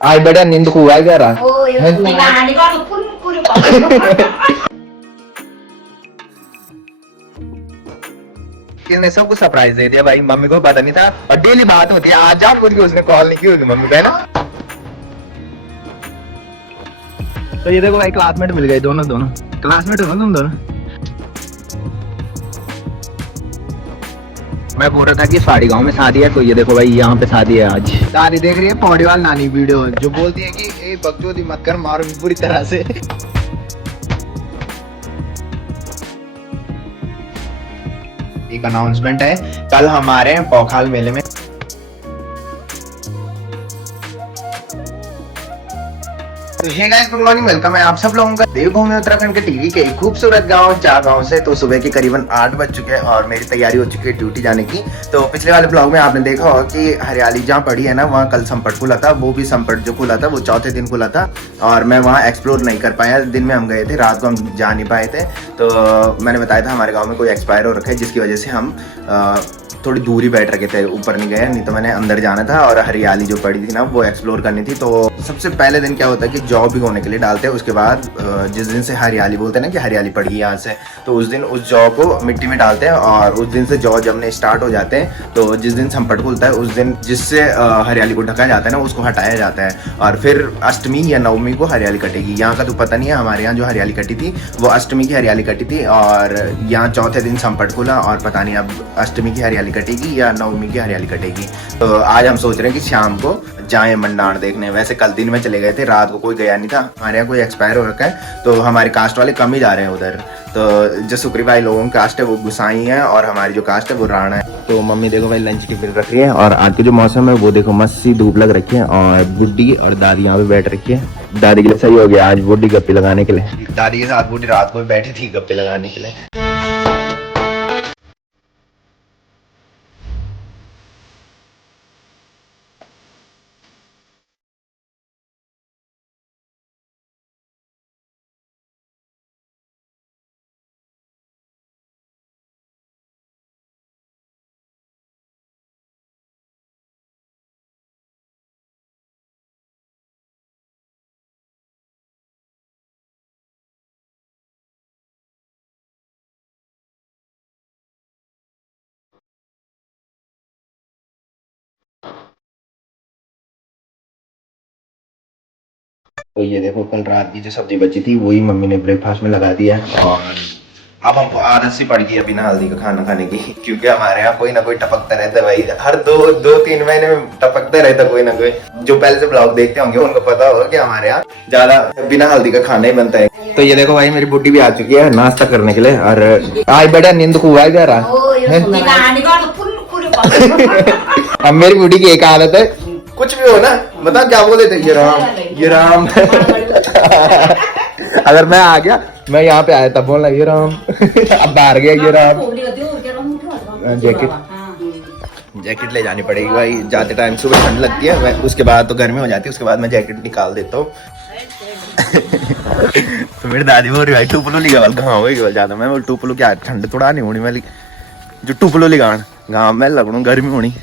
आज बड़ा नींद हुआ है क्या ने सबको सरप्राइज दे दिया भाई, मम्मी को पता नहीं था और डेली बात होती है। आज जानबूझ के उसने कॉल नहीं की होगी मम्मी को, है ना। तो ये देखो भाई क्लासमेट मिल गए, दोनों क्लासमेट हो ना तुम दोनों। मैं बोल रहा था कि साड़ी गांव में शादी है, तो ये देखो भाई यहाँ पे शादी है आज। शादी देख रही है पौड़ीवाल नानी वीडियो, जो बोलती है कि ए बकचोदी मत कर, मारो बुरी तरह से। एक अनाउंसमेंट है, कल हमारे पौखाल मेले में तो hey guys, good morning, welcome है आप सब लोगों का देवभूमि उत्तराखंड के टीवी के एक खूबसूरत गांव चागांव से। तो सुबह के करीबन 8 बज चुके हैं और मेरी तैयारी हो चुकी है ड्यूटी जाने की। तो पिछले वाले ब्लॉग में आपने देखा होगा कि हरियाली जहाँ पड़ी है ना, वहाँ कल संपट खुला था। वो भी संपट जो खुला था वो चौथे दिन खुला था और मैं वहाँ एक्सप्लोर नहीं कर पाया। दिन में हम गए थे, रात को हम जा नहीं पाए थे। तो मैंने बताया था हमारे गाँव में कोई एक्सपायर हो रखा है, जिसकी वजह से हम थोड़ी दूरी बैठ रखे थे, ऊपर नहीं गए। नहीं तो मैंने अंदर जाना था और हरियाली जो पड़ी थी ना वो एक्सप्लोर करनी थी। तो सबसे पहले दिन क्या होता है कि जौ भिगोने के लिए डालते हैं। उसके बाद जिस दिन से हरियाली बोलते हैं ना कि हरियाली पड़ी है यहाँ से, तो उस दिन उस जौ को मिट्टी में डालते हैं और उस दिन से जौ जमने स्टार्ट हो जाते हैं। तो जिस दिन संपट खुलता है उस दिन जिससे हरियाली को ढका जाता है ना, उसको हटाया जाता है और फिर अष्टमी या नवमी को हरियाली कटेगी। यहाँ का तो पता नहीं है, हमारे यहाँ जो हरियाली कटी थी वो अष्टमी की हरियाली कटी थी और यहाँ चौथे दिन संपट खुला और पता नहीं अब अष्टमी की हरियाली कटेगी या नवमी की हरियाली कटेगी। तो आज हम सोच रहे हैं कि शाम को जाएं मंडाण देखने। वैसे कल दिन में चले गए थे, रात को कोई गया नहीं था। हमारे यहाँ कोई एक्सपायर हो रखा है तो हमारे कास्ट वाले कम ही जा रहे हैं उधर। तो जो सुक्री भाई लोगों की कास्ट है वो गुसाई है और हमारी जो कास्ट है वो राणा है। तो मम्मी देखो भाई लंच की बिल रख रही है और आज के जो मौसम है वो देखो मस्त सी धूप लग रखी है और बुड्ढी और दादी यहाँ पे बैठ रखी है। दादी के लिए सही हो गया आज बुड्ढी गप्पे लगाने के लिए। दादी के साथ बुड्ढी रात को बैठी थी गप्पे लगाने के लिए। तो ये देखो कल रात की जो सब्जी बची थी वही मम्मी ने ब्रेकफास्ट में लगा दिया और अब हमको आदत सी पड़ गई है बिना हल्दी का खाना खाने की, क्योंकि हमारे यहाँ कोई ना कोई टपकता रहता है भाई। हर दो तीन महीने में टपकता रहता कोई ना कोई। जो पहले से ब्लॉग देखते होंगे उनको पता होगा कि हमारे यहाँ ज्यादा बिना हल्दी का खाना ही बनता है। तो ये देखो भाई मेरी बुड्ढी भी आ चुकी है नाश्ता करने के लिए और आज बड़ा नींद हुआ है क्या। अब मेरी बुड्ढी की एक आदत है, कुछ भी हो ना बता क्या बोले थे, ये राम अगर मैं आ गया, मैं यहाँ पे आया तब बोलना ये राम अब बाहर गया ये राम। जैकेट ले जानी पड़ेगी भाई, जाते टाइम सुबह ठंड लगती है, उसके बाद तो गर्मी हो जाती है, उसके बाद मैं जैकेट निकाल देता हूँ। तो मेरी दादी बोल रही भाई टूपलो लिगा गाँव हो ज्यादा। मैं बोल टूपलो क्या ठंड थोड़ा नहीं होनी, मैं जो टूपलो लिगान गाँव में लगनू गर्मी होनी।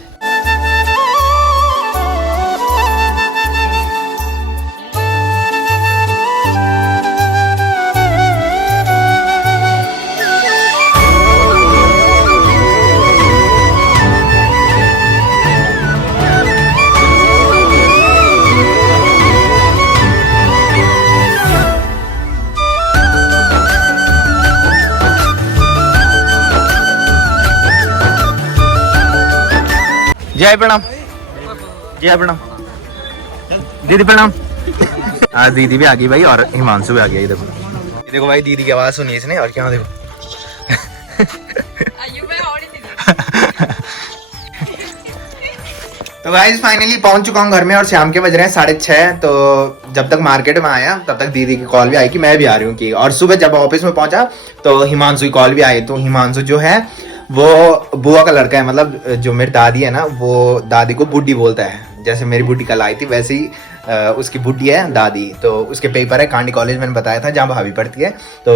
जय प्रणाम, जय प्रणाम, दीदी प्रणाम। आज दीदी भी आ गई भाई और हिमांशु भी आ गया। ये देखो भाई दीदी की आवाज सुनी इसने और क्या देखो। तो गाइस फाइनली पहुंच चुका हूँ घर में और शाम के बज रहे हैं 6:30। तो जब तक मार्केट में आया तब तक दीदी की कॉल भी आई कि मैं भी आ रही हूँ की। और सुबह जब ऑफिस में पहुंचा तो हिमांशु की कॉल भी आई। तो हिमांशु जो है वो बुआ का लड़का है, मतलब जो मेरी दादी है ना वो दादी को बुड्ढी बोलता है। जैसे मेरी बुड्ढी कल आई थी वैसे ही उसकी बुढ़ी है दादी, तो उसके पेपर है कांडी कॉलेज, मैंने बताया था जहाँ भाभी पढ़ती है, तो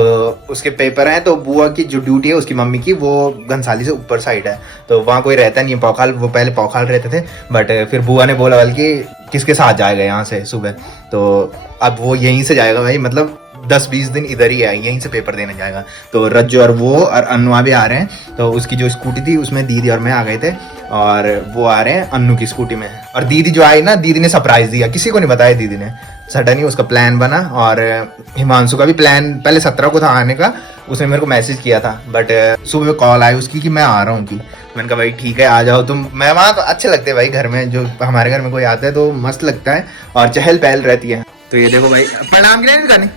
उसके पेपर हैं। तो बुआ की जो ड्यूटी है उसकी मम्मी की वो घनसाली से ऊपर साइड है, तो वहाँ कोई रहता नहीं है पौखाल, वो पहले पौखाल रहते थे, बट फिर बुआ ने बोला बल्कि किसके साथ जाएगा यहाँ से सुबह, तो अब वो यहीं से जाएगा भाई, मतलब 10-20 दिन इधर ही है, यहीं से पेपर देने जाएगा। तो रज्जू और वो और अन्नुआ भी आ रहे हैं, तो उसकी जो स्कूटी थी उसमें दीदी और मैं आ गए थे, और वो आ रहे हैं अन्नू की स्कूटी में। और दीदी जो आई ना, दीदी ने सरप्राइज दिया, किसी को नहीं बताया दीदी ने, सडन ही उसका प्लान बना। और हिमांशु का भी प्लान पहले 17 को था आने का, उसने मेरे को मैसेज किया था, बट सुबह कॉल आई उसकी कि मैं आ रहा हूँ की। मैंने कहा भाई ठीक है आ जाओ तुम, मैं वहाँ तो अच्छे लगते हैं भाई, घर में जो हमारे घर में कोई आता है तो मस्त लगता है और चहल पहल रहती है। तो ये देखो भाई, प्रणाम की नहीं करनी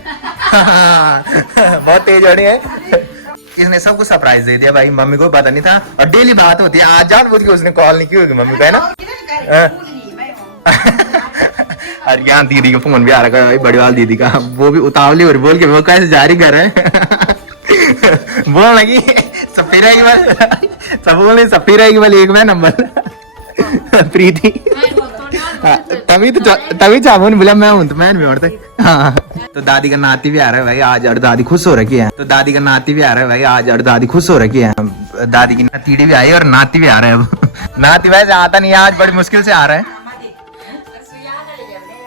बहुत तेज हो रही है, इसने सब कुछ सरप्राइज दे दिया भाई, मम्मी को पता नहीं था, और डेली बात होती है, आज जान बुझ के उसने कॉल नहीं की होगी मम्मी को, है ना। और यहाँ दीदी का फोन भी आ रखा है भाई, बड़ी वाली दीदी का, वो भी उतावली और बोल के वो कैसे जारी कर रहे हैं बोल लगी सफीरा की बात, सब बोले सफीरा की वाली एक मैं नंबर प्रीति, तभी चाबू ने बोला मैं हूं, तो मैं भी औरते। हाँ तो दादी का नाती भी आ रहा है भाई आज, और दादी खुश हो रखी है, तो दादी का नाती भी आ रहा है भाई आज, और दादी खुश हो रखी है, दादी की नातीड़ी भी आई और नाती भी आ रहा है अब नाती वैसे आता नहीं है, आज बड़ी मुश्किल से आ रहा है।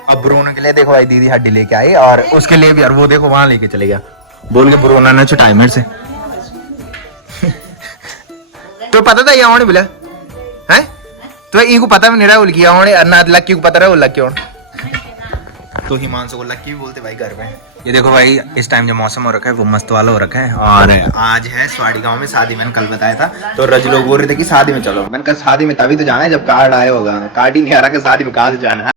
अब ब्रूनो के लिए देखो भाई दीदी हड्डी लेके आई, और उसके लिए भी, और वो देखो वहां लेके चले गया, बोल के ब्रूनो ने छुटाई मेरे से तो पता था यहाँ बोला है, तो इनको पता भी नहीं रहा उल्की ना लक्की को पता रहा लक्की और तो हिमांशु को लक्की भी बोलते भाई घर में। ये देखो भाई इस टाइम जो मौसम हो रखा है वो मस्त वाला हो रखा है, और आज है स्वाड़ी गांव में शादी, मैंने कल बताया था, तो रज लोग बोल रहे थे कि शादी में चलो, मैंने कहा शादी में तभी तो जाना है जब कार्ड आया होगा, कार्ड ही नहीं आ रहा कि शादी में कहाँ से जाना है।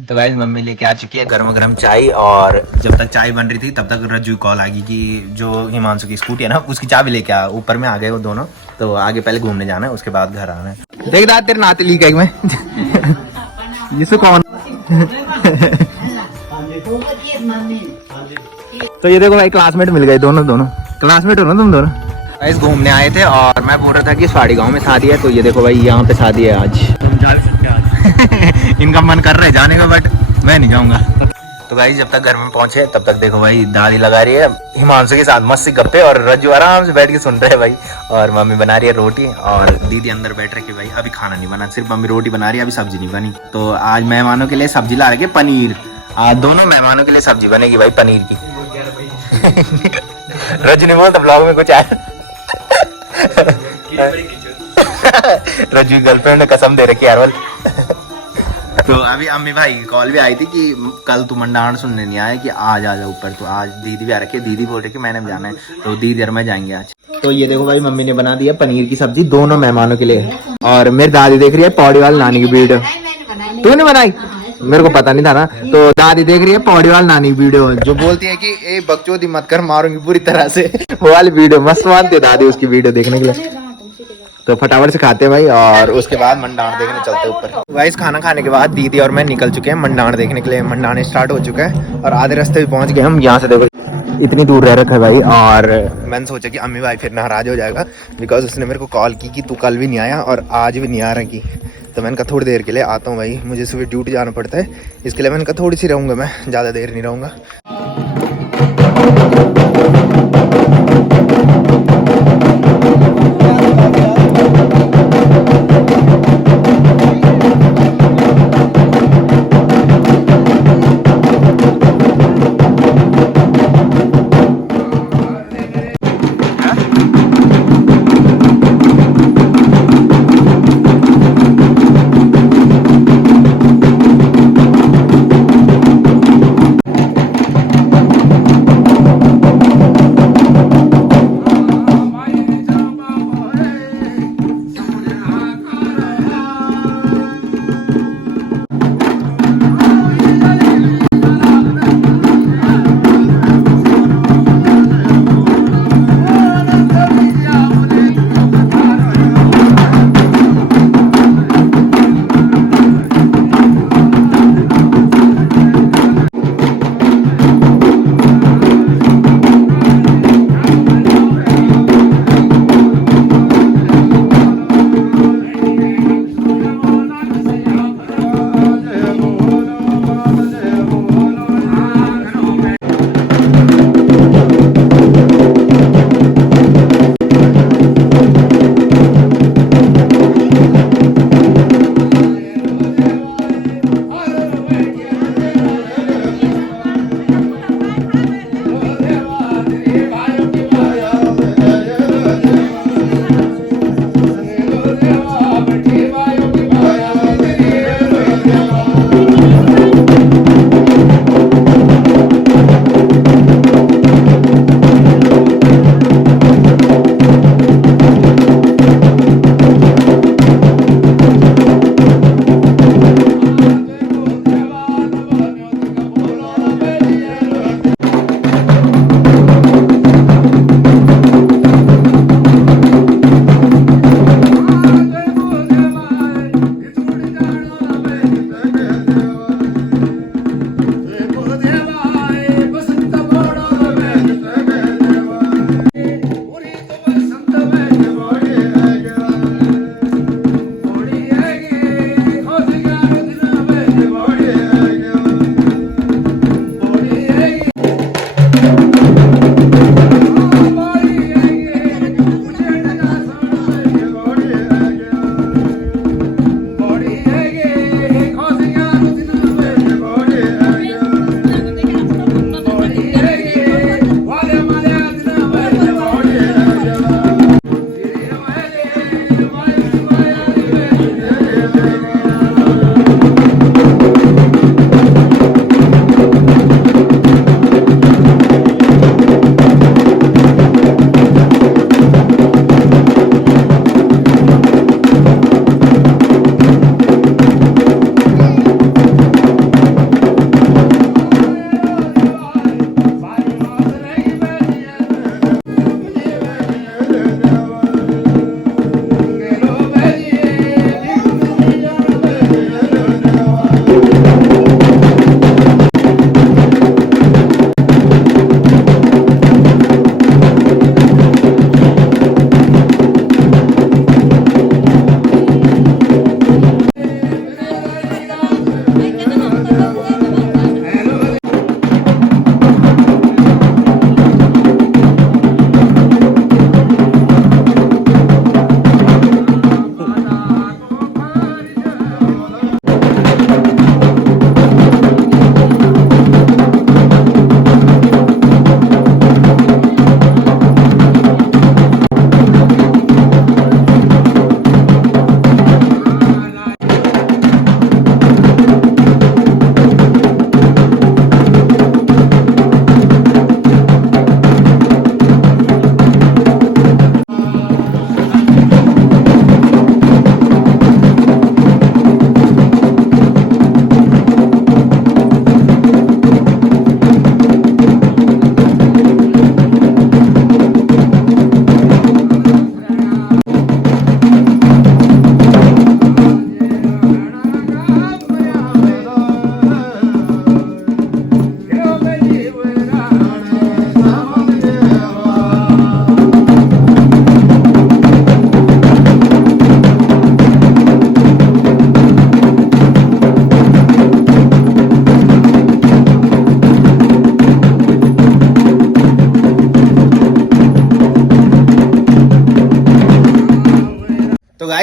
तो गाइस मम्मी लेके आ चुकी है गर्मा गर्म चाय, और जब तक चाय बन रही थी तब तक रज्जू कॉल आ गई कि जो हिमांशु की स्कूटी है ना उसकी चाबी लेके आ, ऊपर में आ गए वो दोनों, तो आगे पहले घूमने जाना है उसके बाद घर आना है। देख दाद तेरे नाते लीक है मैं ये कौन तो ये देखो भाई क्लासमेट मिल गए, दोनों क्लासमेट हो ना तुम दोनों। गाइस घूमने आए थे और मैं बोल रहा था कि स्वाड़ी गांव में शादी है, तो ये देखो भाई यहाँ पे शादी है आज, तुम जा सकते आज इनका मन कर रहा है जाने का बट मैं नहीं जाऊंगा। तो भाई जब तक घर में पहुंचे तब तक देखो भाई दादी लगा रही है हिमांशु के साथ मस्ती गप्पे, और रज्जू आराम से बैठ के सुन रहे हैं भाई, और मम्मी बना रही है रोटी, और दीदी अंदर बैठ रही है भाई अभी खाना नहीं बना, सिर्फ मम्मी रोटी बना रही है, अभी सब्जी नहीं बनी। तो आज मेहमानों के लिए सब्जी ला रही है पनीर, आज दोनों मेहमानों के लिए सब्जी बनेगी भाई पनीर की रज्जू ने बोला ब्लॉग में कुछ आया रज्जू की गर्लफ्रेंड ने कसम दे रखी यार तो अभी अम्मी भाई कॉल भी आई थी कि कल तू मंडाण सुनने नहीं आया कि आज आ जाओ ऊपर, तो आज दीदी भी आ रखी है, दीदी बोल रही कि मैंने भी जाना है, तो दीदी और मैं जाएंगे आज। तो ये देखो भाई मम्मी ने बना दिया पनीर की सब्जी दोनों मेहमानों के लिए, और मेरी दादी देख रही है पौड़ी वाली नानी की वीडियो, तूने बनाई मेरे को पता नहीं था ना, तो दादी देख रही है पौड़ी वाली नानी की वीडियो जो बोलती है कि ए बकचोदी मत कर मारूंगी पूरी तरह से वो वाली वीडियो मस्त मानती है दादी उसकी वीडियो देखने के लिए। तो फटाफट से खाते हैं भाई, और उसके बाद मंडाण देखने चलते हैं ऊपर। भाई खाना खाने के बाद दीदी और मैं निकल चुके हैं मंडाण देखने के लिए, मंडाण स्टार्ट हो चुका है और आधे रास्ते भी पहुंच गए हम। यहाँ से देखो इतनी दूर रह रखा है भाई, और मैंने सोचा कि अम्मी भाई फिर नाराज हो जाएगा, बिकॉज उसने मेरे को कॉल की कि तू कल भी नहीं आया और आज भी नहीं आ रहा की, तो मैंने कहा थोड़ी देर के लिए आता हूँ भाई, मुझे सुबह ड्यूटी जाना पड़ता है, इसके लिए मैंने कहा थोड़ी सी रहूँगा, मैं ज़्यादा देर नहीं रहूँगा।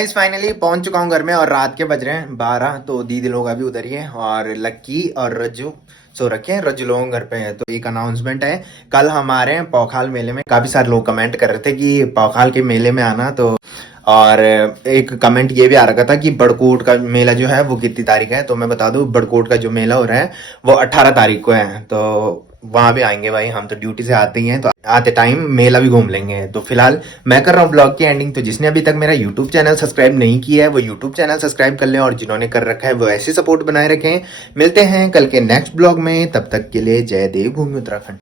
गाइस फाइनली पहुंच चुका हूं घर में और रात के बज रहे हैं 12। तो दीदी लोग अभी उधर ही है और लक्की और रज्जू सो रखे हैं। रज्जू लोग घर पे हैं। तो एक अनाउंसमेंट है, कल हमारे हैं पौखाल मेले में। काफी सारे लोग कमेंट कर रहे थे कि पौखाल के मेले में आना। तो और एक कमेंट ये भी आ रखा था कि बड़कोट का मेला जो है वो कितनी तारीख है। तो मैं बता दूं, बड़कोट का जो मेला हो रहा है वो 18 तारीख को है। तो वहां भी आएंगे भाई, हम तो ड्यूटी से आते ही हैं, तो आते टाइम मेला भी घूम लेंगे। तो फिलहाल मैं कर रहा हूँ ब्लॉग की एंडिंग। तो जिसने अभी तक मेरा यूट्यूब चैनल सब्सक्राइब नहीं किया है वो यूट्यूब चैनल सब्सक्राइब कर लें, और जिन्होंने कर रखा है वो ऐसे सपोर्ट बनाए रखें। मिलते हैं कल के नेक्स्ट ब्लॉग में, तब तक के लिए जय देवभूमि उत्तराखंड।